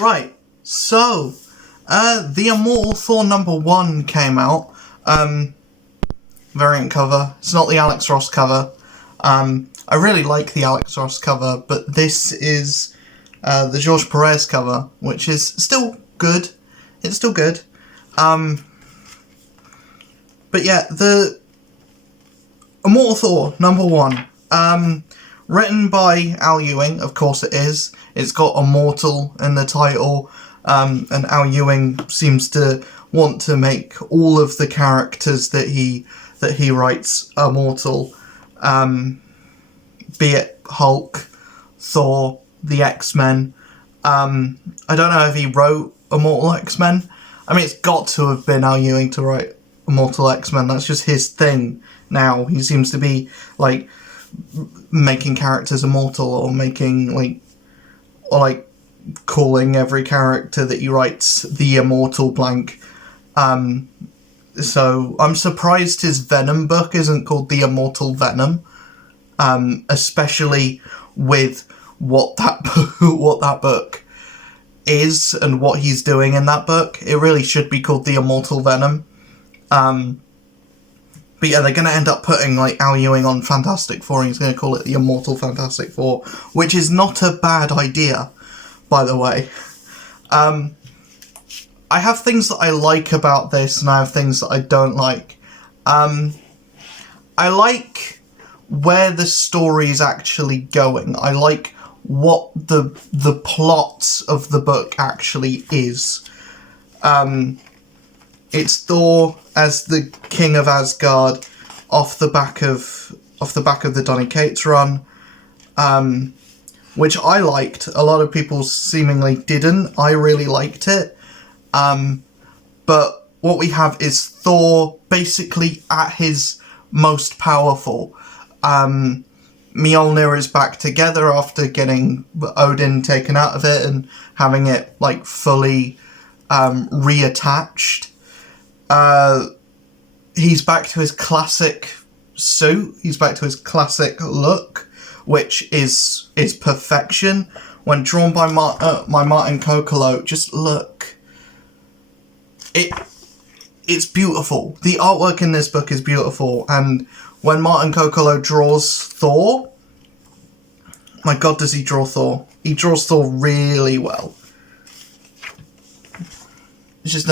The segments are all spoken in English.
Right, so, the Immortal Thor #1 came out, variant cover. It's not the Alex Ross cover. I really like the Alex Ross cover, but this is, the George Perez cover, which is still good. It's still good. But yeah, the Immortal Thor #1, written by Al Ewing, of course it is. It's got Immortal in the title, and Al Ewing seems to want to make all of the characters that he writes immortal, be it Hulk, Thor, the X-Men. I don't know if he wrote Immortal X-Men. I mean, it's got to have been Al Ewing to write Immortal X-Men. That's just his thing now. He seems to be, like, making characters immortal, or making, like, calling every character that he writes the Immortal blank. So I'm surprised his Venom book isn't called the Immortal Venom, especially with what that book is and what he's doing in that book. It really should be called the Immortal Venom. But yeah, they're going to end up putting, like, Al Ewing on Fantastic Four, and he's going to call it the Immortal Fantastic Four, which is not a bad idea, by the way. I have things that I like about this, and I have things that I don't like. I like where the story is actually going. I like what the plot of the book actually is. It's Thor as the King of Asgard off the back of the Donny Cates run, which I liked. A lot of people seemingly didn't. I really liked it. But what we have is Thor basically at his most powerful. Mjolnir is back together after getting Odin taken out of it and having it, like, fully reattached. He's back to his classic suit. He's back to his classic look, which is perfection. When drawn by Martin Kokolo, just look. It's beautiful. The artwork in this book is beautiful, and when Martin Kokolo draws Thor, my god, does he draw Thor. He draws Thor really well. He's just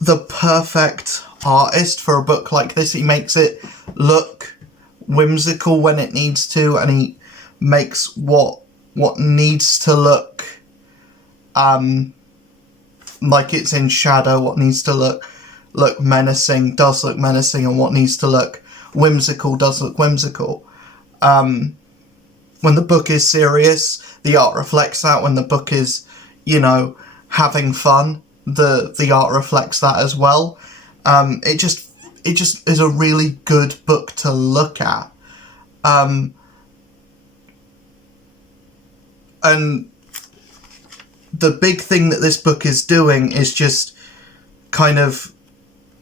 the perfect artist for a book like this. He makes it look whimsical when it needs to, and he makes what needs to look like it's in shadow, what needs to look menacing does look menacing, and what needs to look whimsical does look whimsical. When the book is serious, the art reflects that. When the book is, having fun, the art reflects that as well. It just is a really good book to look at. And the big thing that this book is doing is just kind of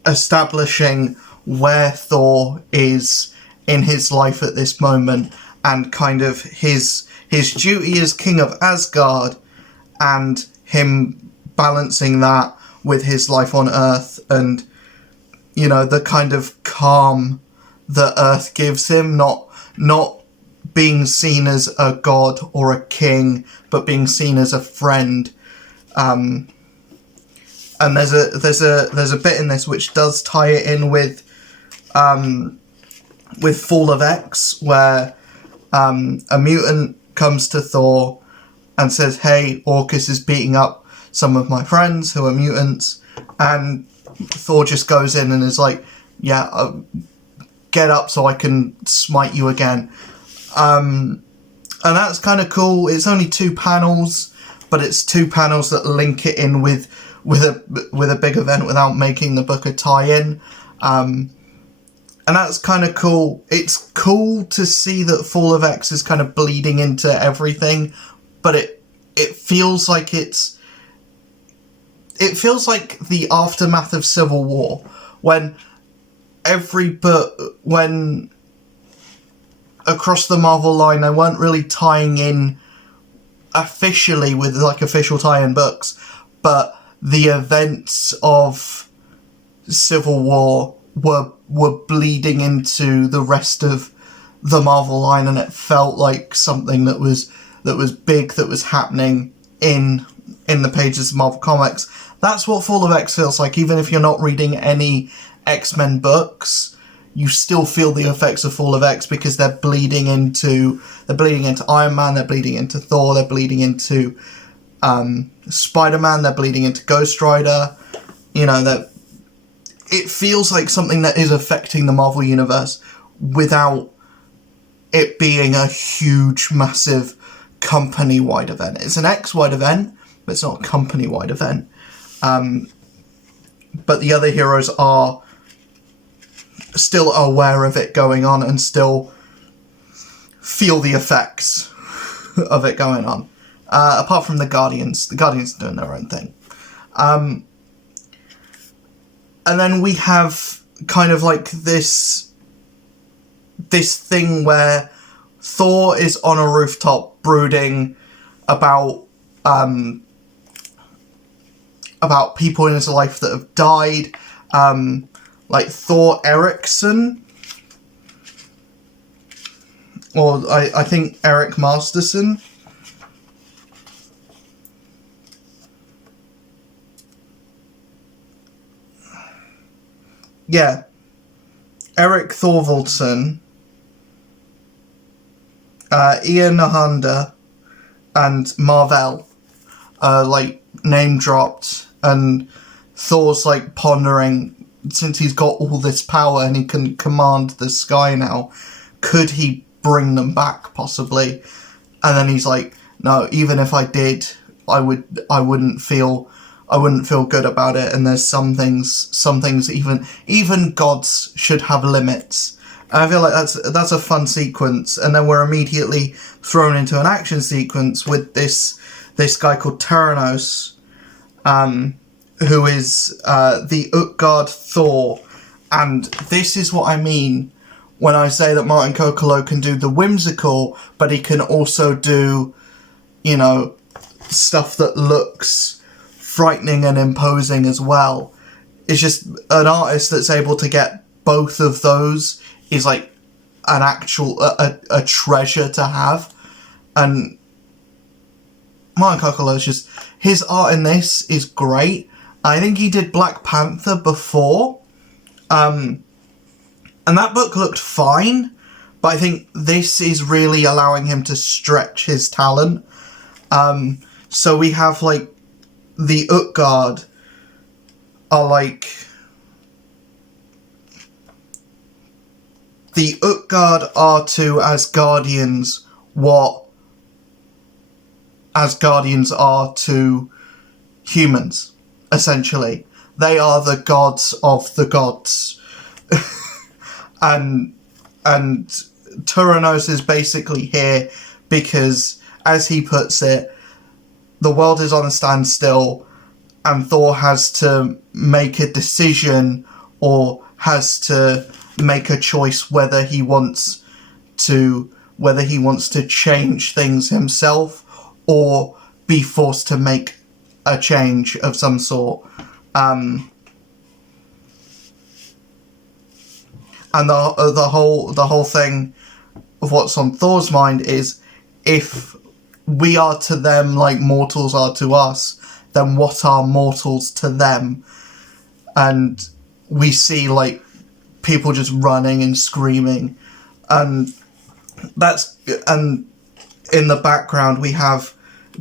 establishing where Thor is in his life at this moment, and kind of his duty as King of Asgard, and him balancing that with his life on Earth, and, the kind of calm that Earth gives him, not being seen as a god or a king, but being seen as a friend. And there's a bit in this which does tie it in with Fall of X, where a mutant comes to Thor and says, "Hey, Orcus is beating up some of my friends who are mutants," and Thor just goes in and is like, "Yeah, get up so I can smite you again." And that's kind of cool. It's only 2 panels, but it's 2 panels that link it in with a big event without making the book a tie-in. And that's kind of cool. It's cool to see that Fall of X is kind of bleeding into everything, but it feels like it feels like the aftermath of Civil War, when across the Marvel line, they weren't really tying in officially with like official tie-in books, but the events of Civil War were bleeding into the rest of the Marvel line, and it felt like something that was big, that was happening in the pages of Marvel Comics. That's what Fall of X feels like. Even if you're not reading any X-Men books, you still feel the effects of Fall of X, because they're bleeding into Iron Man, they're bleeding into Thor, they're bleeding into Spider-Man, they're bleeding into Ghost Rider. You know, that it feels like something that is affecting the Marvel Universe without it being a huge, massive company-wide event. It's an X-wide event, but it's not a company-wide event. But the other heroes are still aware of it going on and still feel the effects of it going on. Apart from the Guardians. The Guardians are doing their own thing. And then we have kind of like this thing where Thor is on a rooftop brooding about people in his life that have died, like Thor Erickson, or I think Eric Masterson. Yeah, Eric Thorvaldson, Ian Nahanda, and Marvel, like, name dropped, and Thor's like pondering, since he's got all this power and he can command the sky now, could he bring them back possibly? And then he's like, no, even if I did, I wouldn't feel good about it. And there's some things even gods should have limits. And I feel like that's a fun sequence. And then we're immediately thrown into an action sequence with this guy called Theranos, who is the Utgard Thor. And this is what I mean when I say that Martin Kokolo can do the whimsical, but he can also do, you know, stuff that looks frightening and imposing as well. It's just an artist that's able to get both of those is like an actual a treasure to have. And Martin Kokolo is just, his art in this is great. I think he did Black Panther before, and that book looked fine, but I think this is really allowing him to stretch his talent. So we have, like, the Utgard are like... The Utgard are to Asgardians what Asgardians are to humans, essentially. They are the gods of the gods. and Turanos is basically here because, as he puts it, the world is on a standstill and Thor has to make a decision, or has to make a choice whether he wants to change things himself or be forced to make a change of some sort. And the whole thing of what's on Thor's mind is, if we are to them like mortals are to us, then what are mortals to them? And we see, like, people just running and screaming, and in the background we have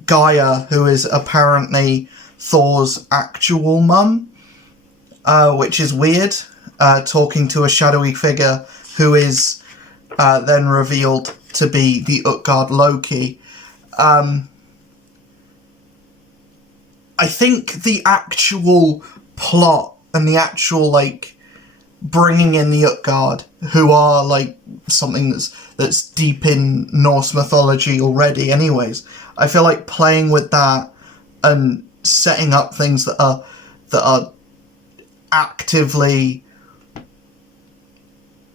Gaia, who is apparently Thor's actual mum, which is weird, talking to a shadowy figure who is then revealed to be the Utgard Loki. I think the actual plot and the actual, like, bringing in the Utgard, who are, like, something that's deep in Norse mythology already anyways, I feel like playing with that and setting up things that are actively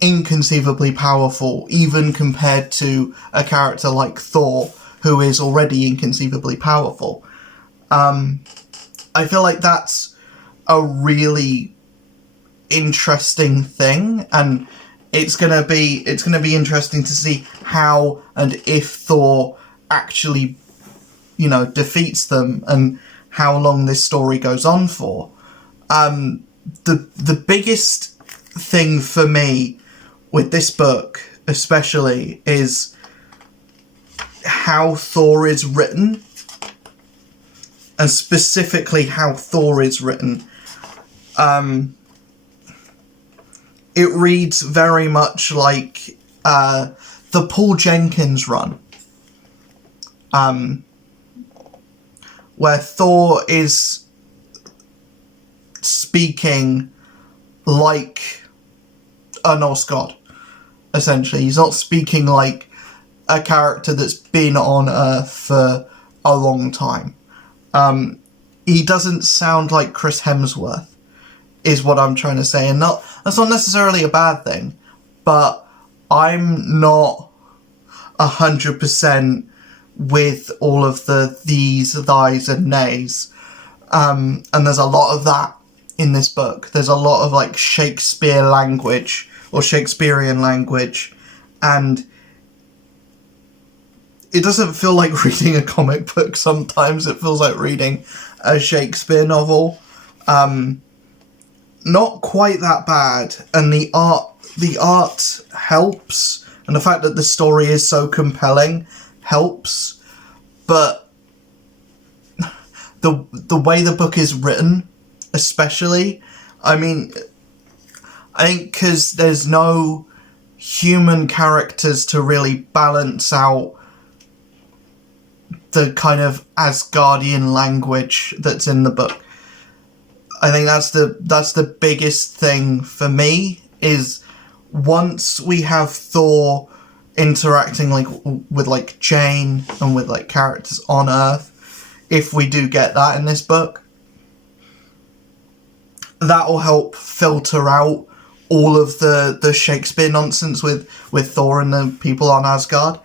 inconceivably powerful, even compared to a character like Thor, who is already inconceivably powerful. I feel like that's a really interesting thing, and it's gonna be interesting to see how and if Thor actually, defeats them, and how long this story goes on for. The biggest thing for me with this book, especially, is how Thor is written, and specifically how Thor is written. It reads very much like the Paul Jenkins run, where Thor is speaking like a Norse god, essentially. He's not speaking like a character that's been on Earth for a long time. He doesn't sound like Chris Hemsworth, is what I'm trying to say, and that's not necessarily a bad thing, but I'm not 100% with all of the these, thys, and nays, and there's a lot of that in this book. There's a lot of like Shakespeare language, or Shakespearean language, and it doesn't feel like reading a comic book sometimes. It feels like reading a Shakespeare novel. Not quite that bad, and the art helps, and the fact that the story is so compelling helps, but the way the book is written, especially, I think because there's no human characters to really balance out the kind of Asgardian language that's in the book. I think that's the biggest thing for me, is once we have Thor interacting with like Jane and with like characters on Earth, if we do get that in this book, that will help filter out all of the Shakespeare nonsense with Thor and the people on Asgard.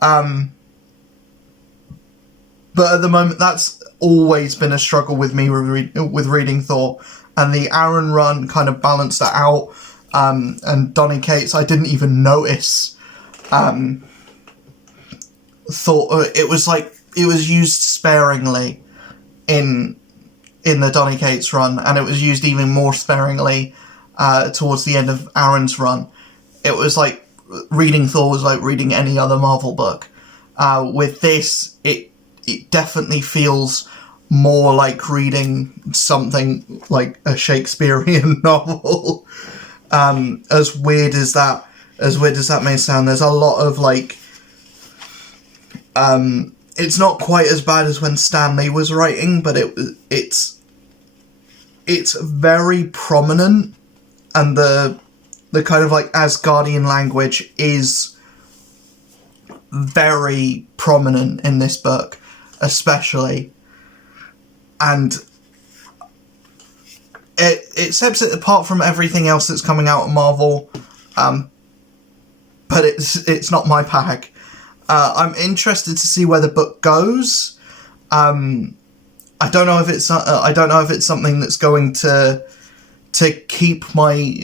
But at the moment, that's always been a struggle with me with reading Thor, and the Aaron run kind of balanced that out. And Donny Cates, I didn't even notice. Thought it was used sparingly in the Donny Cates run, and it was used even more sparingly towards the end of Aaron's run. It was like reading Thor was like reading any other Marvel book. With this, it definitely feels more like reading something like a Shakespearean novel. As weird as that may sound, there's a lot of like, it's not quite as bad as when Stan Lee was writing, but it's very prominent, and the kind of like Asgardian language is very prominent in this book, especially, and it sets it apart from everything else that's coming out of Marvel, but it's not my bag. I'm interested to see where the book goes. I don't know if it's something that's going to keep my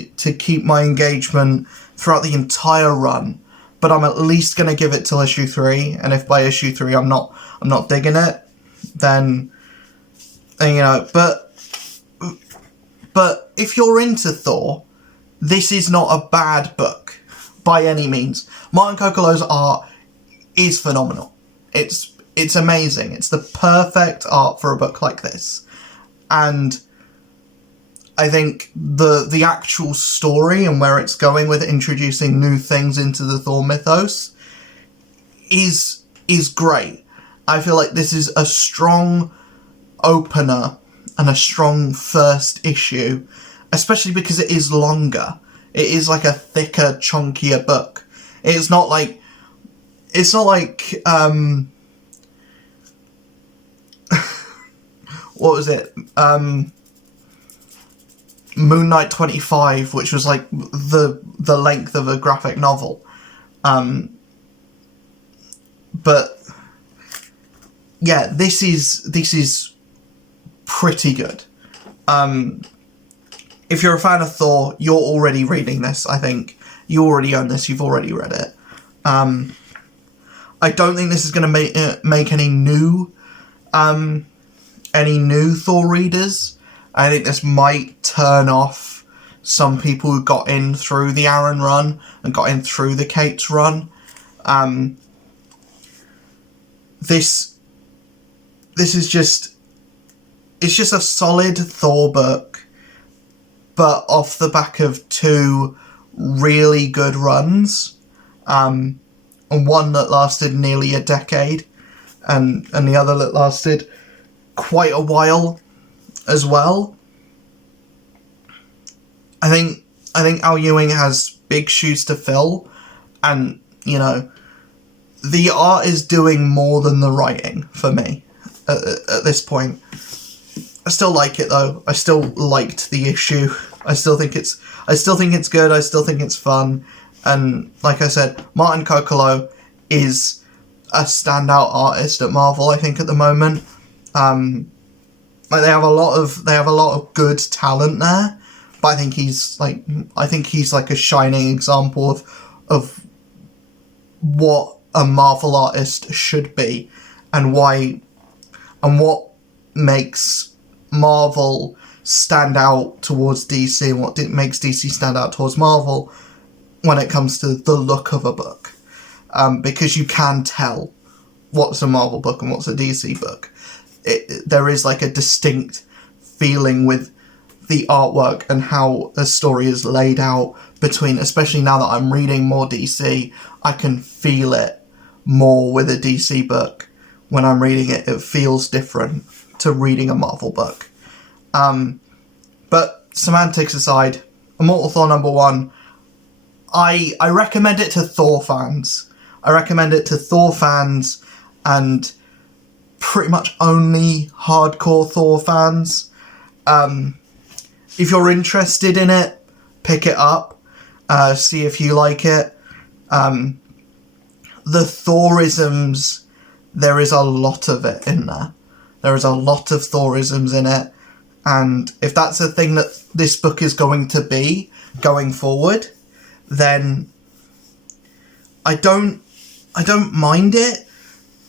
engagement throughout the entire run, but I'm at least going to give it till issue 3, and if by issue 3 I'm not digging it, then but if you're into Thor, this is not a bad book by any means. Martin Kokolo's art is phenomenal. It's amazing. It's the perfect art for a book like this. And I think the actual story and where it's going with introducing new things into the Thor mythos is great. I feel like this is a strong opener and a strong first issue, especially because it is longer. It is like a thicker, chunkier book. It's not like what was it? Moon Knight 25, which was like the length of a graphic novel. But yeah, this is pretty good. If you're a fan of Thor, you're already reading this, I think. You already own this, you've already read it. I don't think this is going to make any new Thor readers. I think this might turn off some people who got in through the Aaron run and got in through the Cates run. This is just, it's just a solid Thor book, but off the back of two really good runs, and one that lasted nearly a decade, and the other that lasted quite a while as well. I think Al Ewing has big shoes to fill, and, you know, the art is doing more than the writing for me at this point. I still like it though. I still liked the issue. I still think it's good. I still think it's fun. And like I said, Martin Kokolo is a standout artist at Marvel, I think, at the moment. Like they have a lot of good talent there, but I think he's like a shining example of what a Marvel artist should be, and what makes Marvel stand out towards DC, and what makes DC stand out towards Marvel when it comes to the look of a book. Because you can tell what's a Marvel book and what's a DC book. There is like a distinct feeling with the artwork and how a story is laid out between, especially now that I'm reading more DC, I can feel it more with a DC book. When I'm reading it, it feels different to reading a Marvel book. But semantics aside, Immortal Thor #1, I recommend it to Thor fans. I recommend it to Thor fans and pretty much only hardcore Thor fans. If you're interested in it, pick it up. See if you like it. The Thorisms, there is a lot of it in there. There is a lot of Thorisms in it. And if that's a thing that this book is going to be going forward, then I don't mind it,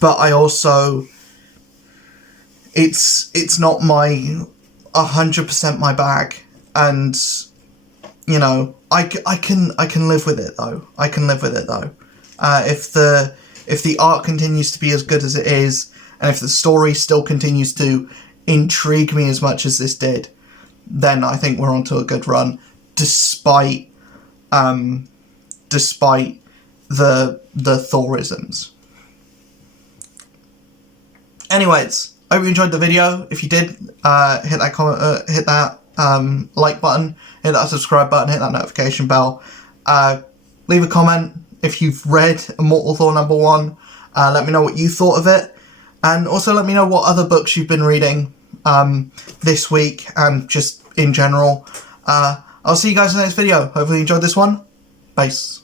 but I also, it's not my 100% my bag, and you know, I can live with it though. I can live with it though. If the art continues to be as good as it is, and if the story still continues to intrigue me as much as this did, then I think we're onto a good run, despite the Thorisms. Anyways, I hope you enjoyed the video. If you did, hit that comment, hit that like button, hit that subscribe button, hit that notification bell. Leave a comment if you've read Immortal Thor #1. Let me know what you thought of it, and also let me know what other books you've been reading this week and just in general. I'll see you guys in the next video. Hopefully you enjoyed this one. Peace.